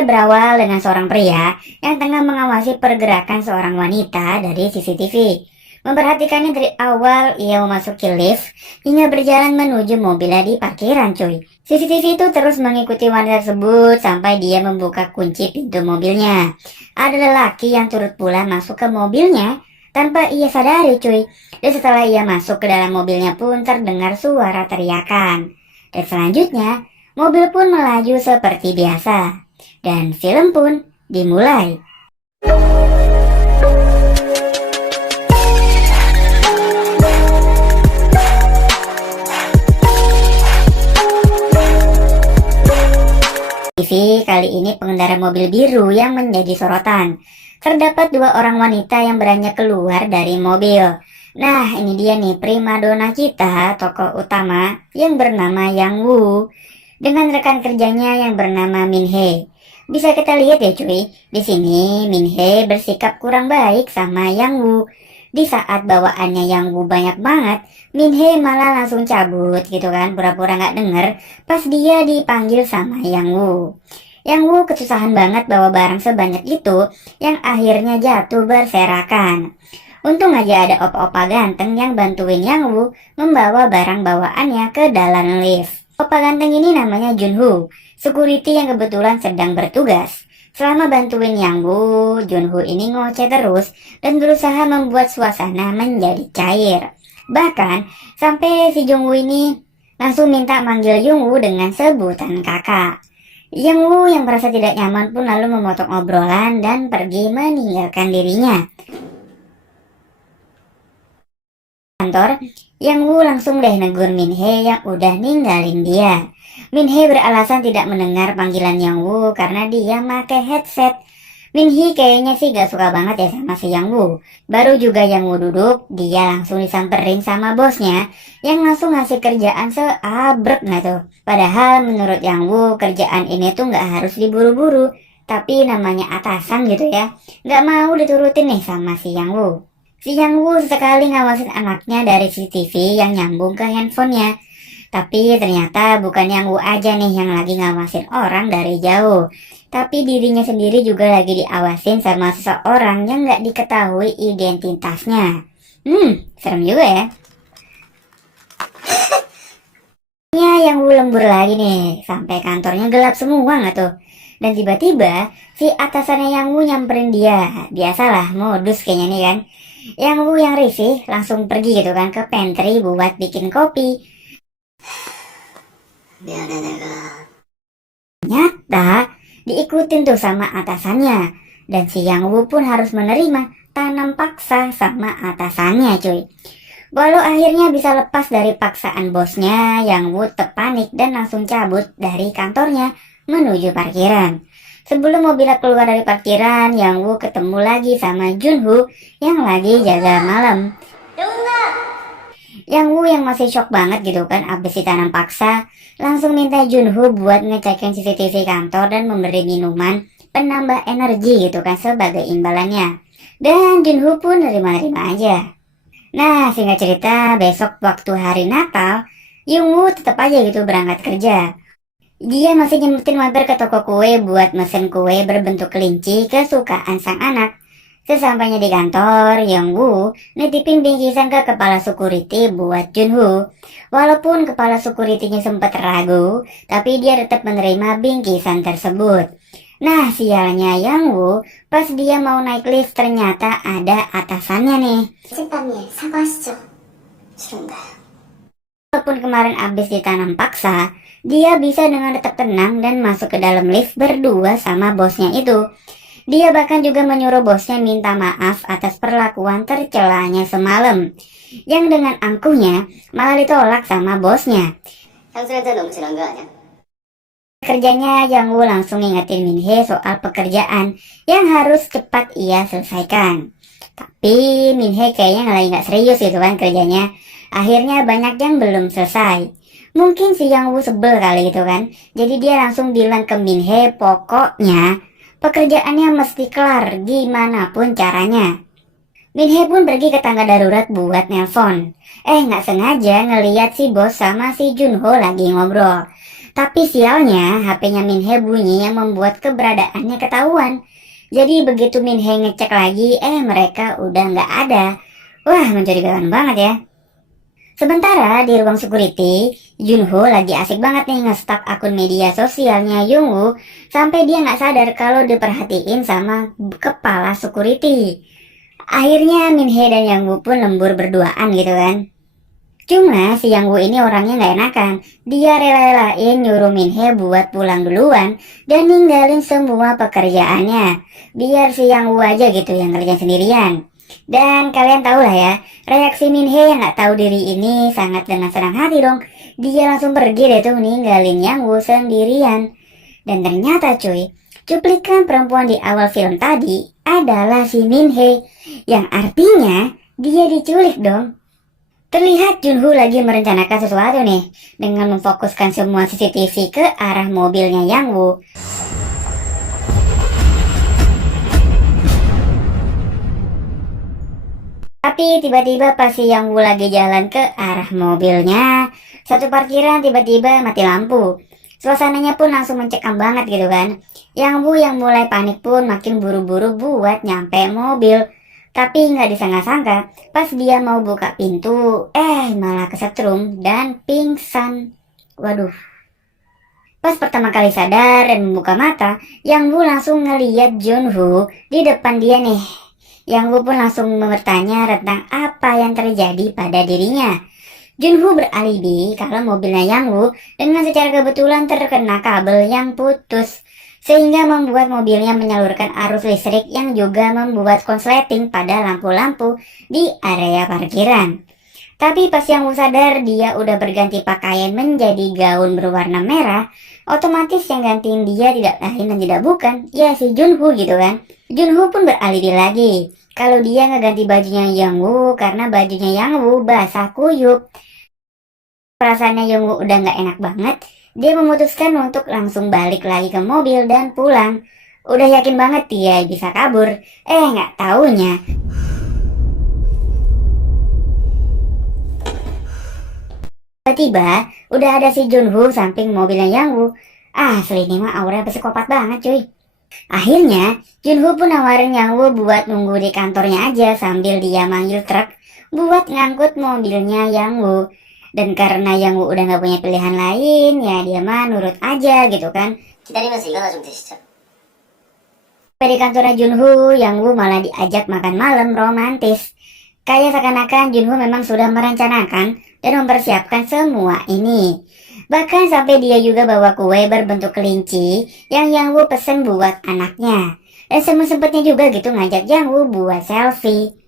Cerita berawal dengan seorang pria yang tengah mengawasi pergerakan seorang wanita dari CCTV. Memperhatikannya dari awal ia memasuki lift hingga berjalan menuju mobilnya di parkiran cuy. CCTV itu terus mengikuti wanita tersebut sampai dia membuka kunci pintu mobilnya. Ada lelaki yang turut pula masuk ke mobilnya tanpa ia sadari cuy. Dan setelah ia masuk ke dalam mobilnya pun terdengar suara teriakan. Dan selanjutnya mobil pun melaju seperti biasa. Dan film pun dimulai. TV kali ini pengendara mobil biru yang menjadi sorotan. Terdapat dua orang wanita yang beranjak keluar dari mobil. Nah, ini dia nih primadona kita, tokoh utama yang bernama Yang Woo dengan rekan kerjanya yang bernama Min Hee. Bisa kita lihat ya cuy, di sini Min Hee bersikap kurang baik sama Yang Woo. Di saat bawaannya Yang Woo banyak banget, Min Hee malah langsung cabut gitu kan, pura-pura nggak denger pas dia dipanggil sama Yang Woo. Yang Woo kesusahan banget bawa barang sebanyak itu yang akhirnya jatuh berserakan. Untung aja ada opa-opa ganteng yang bantuin Yang Woo membawa barang bawaannya ke dalam lift. Opa ganteng ini namanya Junho, security yang kebetulan sedang bertugas. Selama bantuin Yang Woo, Junho ini ngoceh terus dan berusaha membuat suasana menjadi cair. Bahkan sampai si Jung Woo ini langsung minta manggil Jung Woo dengan sebutan kakak. Yang Woo yang merasa tidak nyaman pun lalu memotong obrolan dan pergi meninggalkan dirinya. Kantor, Yang Woo langsung deh negur Min Hee yang udah ninggalin dia. Min Hee beralasan tidak mendengar panggilan Yang Woo karena dia pakai headset. Min Hee kayaknya sih gak suka banget ya sama si Yang Woo. Baru juga Yang Woo duduk, dia langsung disamperin sama bosnya yang langsung ngasih kerjaan seabrek nah tuh. Padahal menurut Yang Woo kerjaan ini tuh gak harus diburu-buru, tapi namanya atasan gitu ya, gak mau diturutin nih sama si Yang Woo. Si Yang Woo sekali ngawasin anaknya dari CCTV yang nyambung ke handphonenya. Tapi ternyata bukan Yang Woo aja nih yang lagi ngawasin orang dari jauh. Tapi dirinya sendiri juga lagi diawasin sama seseorang yang gak diketahui identitasnya. Serem juga ya. Yang Woo lembur lagi nih, sampai kantornya gelap semua nggak tuh. Dan tiba-tiba si atasannya Yang Woo nyamperin dia. Biasalah modus kayaknya nih kan. Yang Woo yang risih langsung pergi gitu kan ke pantry buat bikin kopi. Nyata diikutin tuh sama atasannya. Dan si Yang Woo pun harus menerima tanam paksa sama atasannya cuy. Walau akhirnya bisa lepas dari paksaan bosnya, Yang Woo panik dan langsung cabut dari kantornya menuju parkiran. Sebelum mobilnya keluar dari parkiran, Yang Woo ketemu lagi sama Junho yang lagi jaga malam. Yang Woo yang masih shock banget gitu kan abis ditanam paksa, langsung minta Junho buat ngecekin CCTV kantor dan memberi minuman penambah energi gitu kan sebagai imbalannya. Dan Junho pun nerima-nerima aja. Nah, singkat cerita, besok waktu hari Natal, Yang Woo tetap aja gitu berangkat kerja. Dia masih nyempetin mampir ke toko kue buat mesen kue berbentuk kelinci kesukaan sang anak. Sesampainya di kantor, Yang Woo nitipin bingkisan ke kepala security buat Junho. Walaupun kepala security-nya sempat ragu, tapi dia tetap menerima bingkisan tersebut. Nah, sialnya Yang Woo, pas dia mau naik lift ternyata ada atasannya nih. Walaupun kemarin abis ditanam paksa, dia bisa dengan tetap tenang dan masuk ke dalam lift berdua sama bosnya itu. Dia bahkan juga menyuruh bosnya minta maaf atas perlakuan tercelanya semalam, yang dengan angkuhnya malah ditolak sama bosnya. Kerjanya Yang Woo langsung ngingetin Min Hee soal pekerjaan yang harus cepat ia selesaikan. Tapi Min Hee kayaknya lagi nggak serius gitu kan kerjanya. Akhirnya banyak yang belum selesai. Mungkin si Yang Woo sebel kali gitu kan. Jadi dia langsung bilang ke Min Hee pokoknya pekerjaannya mesti kelar gimana pun caranya. Min Hee pun pergi ke tangga darurat buat nelpon. Nggak sengaja ngeliat si bos sama si Junho lagi ngobrol. Tapi sialnya HP-nya Min Hee bunyi yang membuat keberadaannya ketahuan. Jadi begitu Min Hee ngecek lagi, mereka udah nggak ada. Wah, mencurigakan banget ya. Sementara di ruang security, Junho lagi asik banget nih nge-stalk akun media sosialnya Youngwoo sampai dia nggak sadar kalau diperhatiin sama kepala security. Akhirnya Min Hee dan Youngwoo pun lembur berduaan gitu kan. Cuma si Youngwoo ini orangnya nggak enakan. Dia rela-relain nyuruh Min Hee buat pulang duluan dan ninggalin semua pekerjaannya. Biar si Youngwoo aja gitu yang kerja sendirian. Dan kalian tahu lah ya, reaksi Min Hee yang nggak tahu diri ini sangat dengan senang hati dong. Dia langsung pergi deh tuh ninggalin Youngwoo sendirian. Dan ternyata cuy, cuplikan perempuan di awal film tadi adalah si Min Hee, yang artinya dia diculik dong. Terlihat Junho lagi merencanakan sesuatu nih, dengan memfokuskan semua CCTV ke arah mobilnya Youngwoo. Tapi tiba-tiba pas si Youngwoo lagi jalan ke arah mobilnya, satu parkiran tiba-tiba mati lampu. Suasananya pun langsung mencekam banget gitu kan. Youngwoo yang mulai panik pun makin buru-buru buat nyampe mobil. Tapi nggak disangka-sangka, pas dia mau buka pintu, malah kesetrum dan pingsan. Waduh. Pas pertama kali sadar dan membuka mata, Youngwoo langsung ngeliat Junho di depan dia nih. Youngwoo pun langsung bertanya tentang apa yang terjadi pada dirinya. Junho beralibi kalau mobilnya Youngwoo dengan secara kebetulan terkena kabel yang putus, sehingga membuat mobilnya menyalurkan arus listrik yang juga membuat konsleting pada lampu-lampu di area parkiran. Tapi pas Youngwoo sadar dia udah berganti pakaian menjadi gaun berwarna merah, otomatis yang gantiin dia tidak lain dan tidak bukan, ya si Junho gitu kan. Junho pun beralibi lagi kalau dia ngeganti bajunya Youngwoo karena bajunya Youngwoo basah kuyup. Perasaannya Youngwoo udah nggak enak banget. Dia memutuskan untuk langsung balik lagi ke mobil dan pulang. Udah yakin banget dia bisa kabur. Nggak taunya tiba-tiba udah ada si Junho samping mobilnya Youngwoo. Asli ini mah aura psikopat banget cuy. Akhirnya Junho pun nawarin Youngwoo buat nunggu di kantornya aja sambil dia manggil truk buat ngangkut mobilnya Youngwoo. Dan karena Youngwoo udah gak punya pilihan lain, ya dia mah nurut aja gitu kan. Di kantornya Junho, Youngwoo malah diajak makan malam romantis. Kayak seakan-akan Junho memang sudah merencanakan dan mempersiapkan semua ini. Bahkan sampai dia juga bawa kue berbentuk kelinci yang Youngwoo pesen buat anaknya. Dan sempet-sempetnya juga gitu ngajak Youngwoo buat selfie.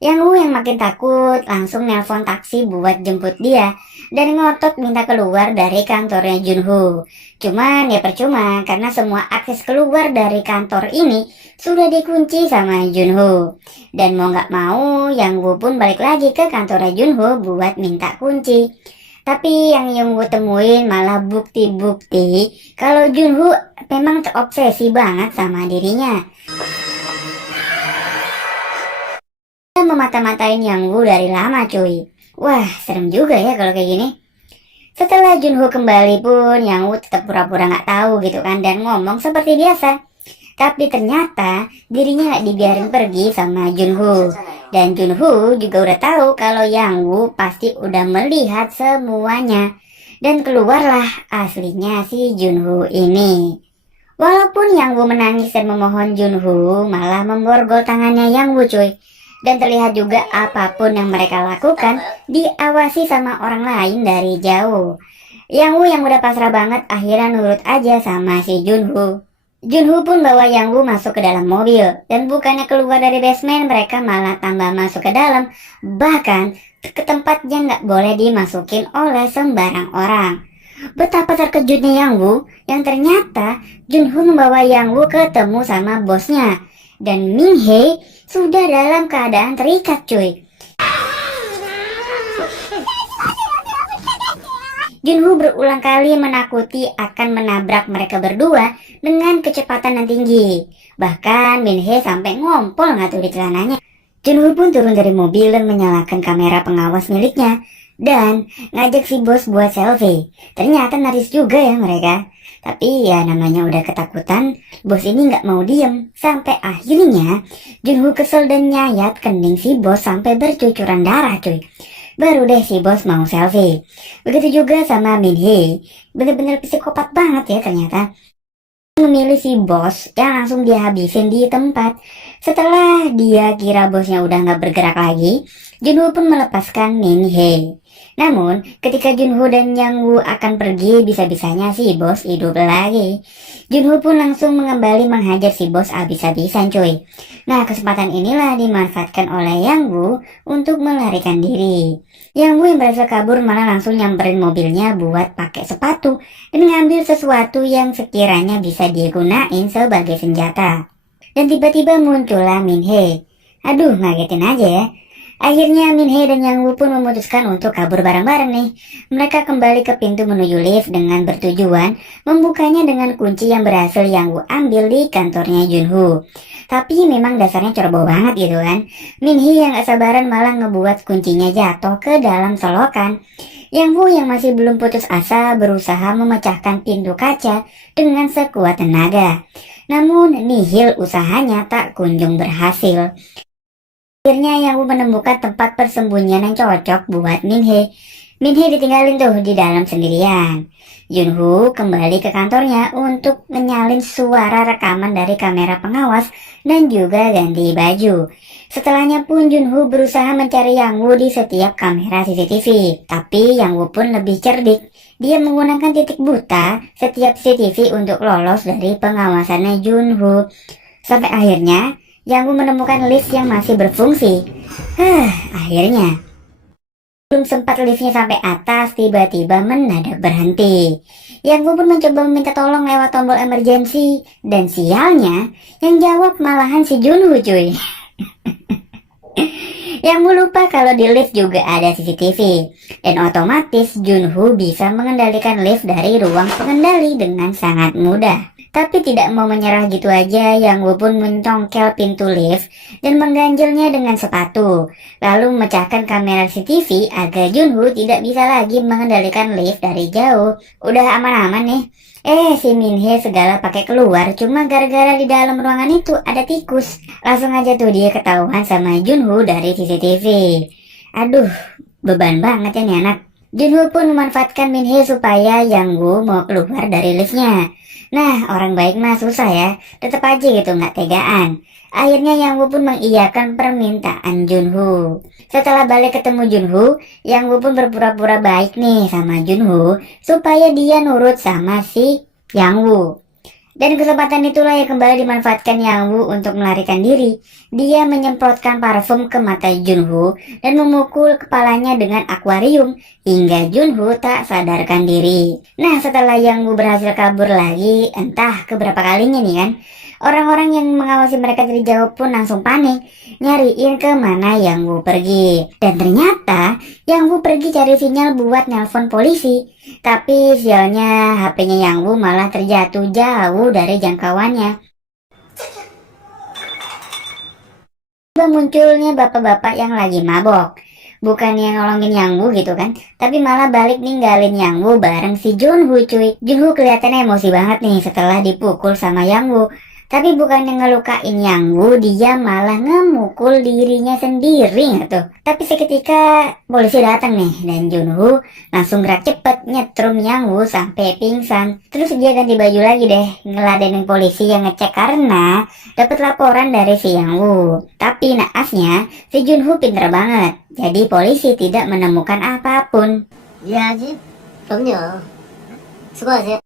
Youngwoo yang makin takut langsung nelpon taksi buat jemput dia dan ngotot minta keluar dari kantornya Junho. Cuman ya percuma karena semua akses keluar dari kantor ini sudah dikunci sama Junho. Dan mau nggak mau Youngwoo pun balik lagi ke kantornya Junho buat minta kunci. Tapi yang Youngwoo temuin malah bukti-bukti kalau Junho memang terobsesi banget sama dirinya. Memata-matain Youngwoo dari lama cuy. Wah, serem juga ya kalau kayak gini. Setelah Junho kembali pun Youngwoo tetap pura-pura nggak tahu gitu kan dan ngomong seperti biasa. Tapi ternyata dirinya nggak dibiarin pergi sama Junho. Dan Junho juga udah tahu kalau Youngwoo pasti udah melihat semuanya. Dan keluarlah aslinya si Junho ini. Walaupun Youngwoo menangis dan memohon Junho malah memborgol tangannya Youngwoo cuy. Dan terlihat juga apapun yang mereka lakukan diawasi sama orang lain dari jauh. Youngwoo yang udah pasrah banget akhirnya nurut aja sama si Junho. Junho pun bawa Youngwoo masuk ke dalam mobil. Dan bukannya keluar dari basement, mereka malah tambah masuk ke dalam. Bahkan ke tempat yang gak boleh dimasukin oleh sembarang orang. Betapa terkejutnya Youngwoo yang ternyata Junho membawa Youngwoo ketemu sama bosnya. Dan Min Hee sudah dalam keadaan terikat cuy. Junho berulang kali menakuti akan menabrak mereka berdua dengan kecepatan yang tinggi. Bahkan Min Hee sampai ngompol nggak tuh di celananya. Junho pun turun dari mobil dan menyalakan kamera pengawas miliknya. dan ngajak si bos buat selfie. Ternyata naris juga ya mereka. Tapi ya namanya udah ketakutan, bos ini nggak mau diem. Sampai akhirnya Junho kesel dan nyayat kening si bos sampai bercucuran darah cuy. Baru deh si bos mau selfie. Begitu juga sama Min Hee. Bener-bener psikopat banget ya ternyata. Memilih si bos yang langsung dia habisin di tempat. Setelah dia kira bosnya udah nggak bergerak lagi, Junho pun melepaskan Min Hee. Namun, ketika Junho dan Yang Woo akan pergi, bisa-bisanya si bos hidup lagi. Junho pun langsung kembali menghajar si bos abis-abisan cuy. Nah, kesempatan inilah dimanfaatkan oleh Yang Woo untuk melarikan diri. Yang Woo yang berhasil kabur malah langsung nyamperin mobilnya buat pakai sepatu dan ngambil sesuatu yang sekiranya bisa digunain sebagai senjata. Dan tiba-tiba muncullah Min Hee. Aduh, ngagetin aja ya. Akhirnya Min Hee dan Yang Woo pun memutuskan untuk kabur bareng-bareng nih. Mereka kembali ke pintu menuju lift dengan bertujuan membukanya dengan kunci yang berhasil Yang Woo ambil di kantornya Junho. Tapi memang dasarnya ceroboh banget gitu kan. Min Hee yang gak sabaran malah ngebuat kuncinya jatuh ke dalam selokan. Yang Woo yang masih belum putus asa berusaha memecahkan pintu kaca dengan sekuat tenaga. Namun nihil usahanya tak kunjung berhasil. Akhirnya Yang Woo menemukan tempat persembunyian yang cocok buat Min Hee. Min Hee ditinggalin tuh di dalam sendirian. Junho kembali ke kantornya untuk menyalin suara rekaman dari kamera pengawas dan juga ganti baju. Setelahnya pun Junho berusaha mencari Yang Woo di setiap kamera CCTV. Tapi Yang Woo pun lebih cerdik. Dia menggunakan titik buta setiap CCTV untuk lolos dari pengawasannya Junho. Sampai akhirnya Yang Woo menemukan lift yang masih berfungsi. Akhirnya belum sempat liftnya sampai atas, tiba-tiba mendadak berhenti. Yang Woo pun mencoba meminta tolong lewat tombol emergency. Dan sialnya, yang jawab malahan si Junho cuy. Yang Woo lupa kalau di lift juga ada CCTV. Dan otomatis Junho bisa mengendalikan lift dari ruang pengendali dengan sangat mudah. Tapi tidak mau menyerah gitu aja, Yang Woo pun mencongkel pintu lift dan mengganjelnya dengan sepatu. Lalu memecahkan kamera CCTV agar Junho tidak bisa lagi mengendalikan lift dari jauh. Udah aman-aman nih. Si Min Hee segala pakai keluar cuma gara-gara di dalam ruangan itu ada tikus. Langsung aja tuh dia ketahuan sama Junho dari CCTV. Aduh, beban banget ya nih anak. Junho pun memanfaatkan Min Hee supaya Yang Woo mau keluar dari liftnya. Nah, orang baik mah susah ya, tetap aja gitu nggak tegaan. Akhirnya Yang Woo pun mengiyakan permintaan Junho. Setelah balik ketemu Junho, Yang Woo pun berpura-pura baik nih sama Junho supaya dia nurut sama si Yang Woo. Dan kesempatan itulah yang kembali dimanfaatkan Yang Woo untuk melarikan diri. Dia menyemprotkan parfum ke mata Junho dan memukul kepalanya dengan akuarium hingga Junho tak sadarkan diri. Nah, setelah Yang Woo berhasil kabur lagi, entah keberapa kalinya nih kan, orang-orang yang mengawasi mereka dari jauh pun langsung panik, nyariin kemana Yang Woo pergi. Dan ternyata Yang Woo pergi cari sinyal buat nelpon polisi. Tapi sialnya HP-nya Yang Woo malah terjatuh jauh dari jangkauannya. Tiba munculnya bapak-bapak yang lagi mabok. Bukan yang nolongin Yang Woo gitu kan, tapi malah balik ninggalin Yang Woo bareng si Junho cuy. Junho kelihatan emosi banget nih setelah dipukul sama Yang Woo. Tapi bukan yang ngelukain Yang Woo, dia malah ngemukul dirinya sendiri gitu. Tapi seketika polisi datang nih dan Junho langsung gerak cepet nyetrum Yang Woo sampai pingsan. Terus dia ganti baju lagi deh, ngeladenin polisi yang ngecek karena dapat laporan dari si Yang Woo. Tapi naasnya si Junho pinter banget, jadi polisi tidak menemukan apapun. Ya sih, 그럼요. 수고하세요.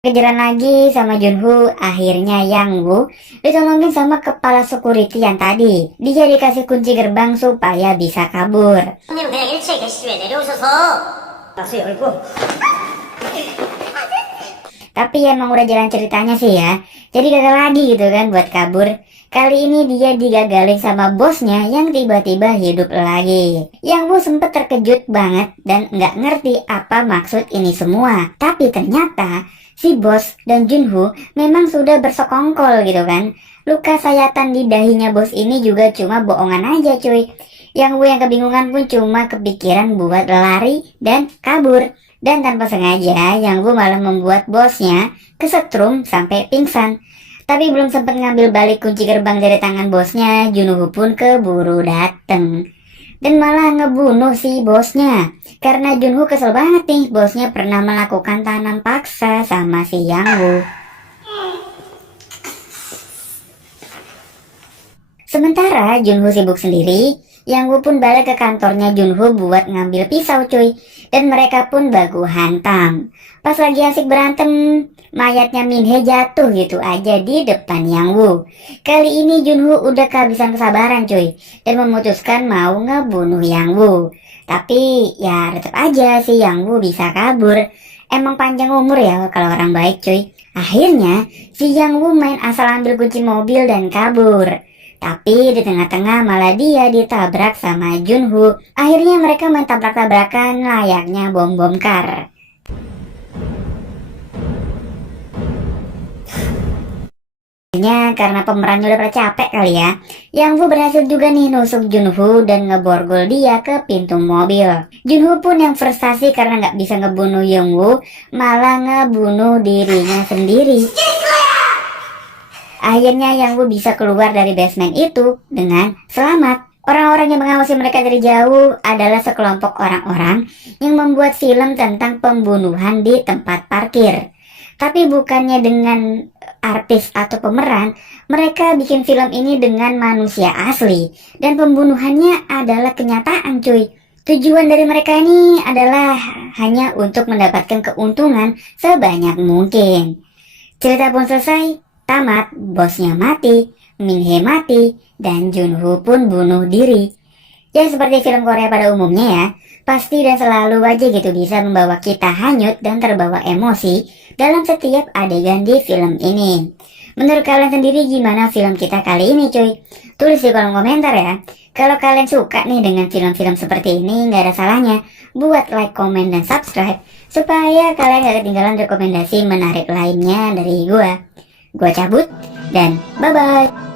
Kejaran lagi sama Junho, akhirnya Yang Woo ditolongin sama kepala security yang tadi. Dia dikasih kunci gerbang supaya bisa kabur. 형님은 그냥 1층에 계시지 왜 내려오셔서 다시 열고. Tapi emang udah jalan ceritanya sih ya, jadi gagal lagi gitu kan buat kabur. Kali ini dia digagalin sama bosnya yang tiba-tiba hidup lagi. Yang Woo sempet terkejut banget dan nggak ngerti apa maksud ini semua. Tapi ternyata si bos dan Junho memang sudah bersekongkol gitu kan. Luka sayatan di dahinya bos ini juga cuma bohongan aja cuy. Yang Woo yang kebingungan pun cuma kepikiran buat lari dan kabur. Dan tanpa sengaja Yang Woo malah membuat bosnya kesetrum sampai pingsan. Tapi belum sempat ngambil balik kunci gerbang dari tangan bosnya, Junho pun keburu dateng. Dan malah ngebunuh si bosnya. Karena Junho kesel banget nih, bosnya pernah melakukan tanam paksa sama si Yang Woo. Sementara Junho sibuk sendiri, Yang Woo pun balik ke kantornya Junho buat ngambil pisau cuy. Dan mereka pun baku hantam. Pas lagi asik berantem, mayatnya Minhe jatuh gitu aja di depan Yang Woo. Kali ini Junho udah kehabisan kesabaran cuy. Dan memutuskan mau ngebunuh Yang Woo. Tapi ya tetap aja si Yang Woo bisa kabur. Emang panjang umur ya kalau orang baik cuy. Akhirnya si Yang Woo main asal ambil kunci mobil dan kabur. Tapi di tengah-tengah malah dia ditabrak sama Junho. Akhirnya mereka main tabrak-tabrakan layaknya bom-bom kar. Akhirnya karena pemerannya udah pada capek kali ya, Yang Woo berhasil juga nih nusuk Junho dan ngeborgol dia ke pintu mobil. Junho pun yang frustasi karena nggak bisa ngebunuh Yang Woo, malah ngebunuh dirinya sendiri. Akhirnya Yang Woo bisa keluar dari basement itu dengan selamat. Orang-orang yang mengawasi mereka dari jauh adalah sekelompok orang-orang yang membuat film tentang pembunuhan di tempat parkir. Tapi bukannya dengan artis atau pemeran, mereka bikin film ini dengan manusia asli. Dan pembunuhannya adalah kenyataan cuy. Tujuan dari mereka ini adalah hanya untuk mendapatkan keuntungan sebanyak mungkin. Cerita pun selesai, tamat, bosnya mati, Minhe mati, dan Junho pun bunuh diri. Ya seperti film Korea pada umumnya ya, pasti dan selalu aja gitu bisa membawa kita hanyut dan terbawa emosi dalam setiap adegan di film ini. Menurut kalian sendiri gimana film kita kali ini cuy? Tulis di kolom komentar ya. Kalau kalian suka nih dengan film-film seperti ini, nggak ada salahnya buat like, komen, dan subscribe supaya kalian gak ketinggalan rekomendasi menarik lainnya dari gua. Gua cabut dan bye-bye.